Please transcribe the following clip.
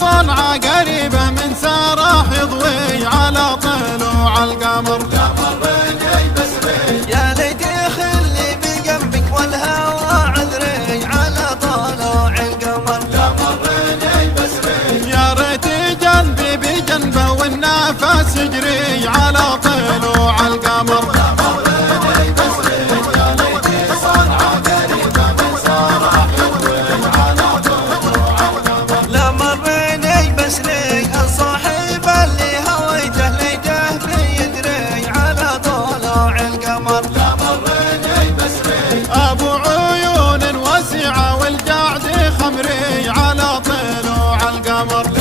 صنعة قريبة من سراح يضوي على طلوع القمر. يا مريني بسري يا ليت يخلي بجنبك والهوى عذري على طلوع القمر. يا مريني بسري يا ريت جنبي بجنبه والنفس يجري على طلوع القمر. أبو عيون واسعة والجعد خمري على طلوع القمر.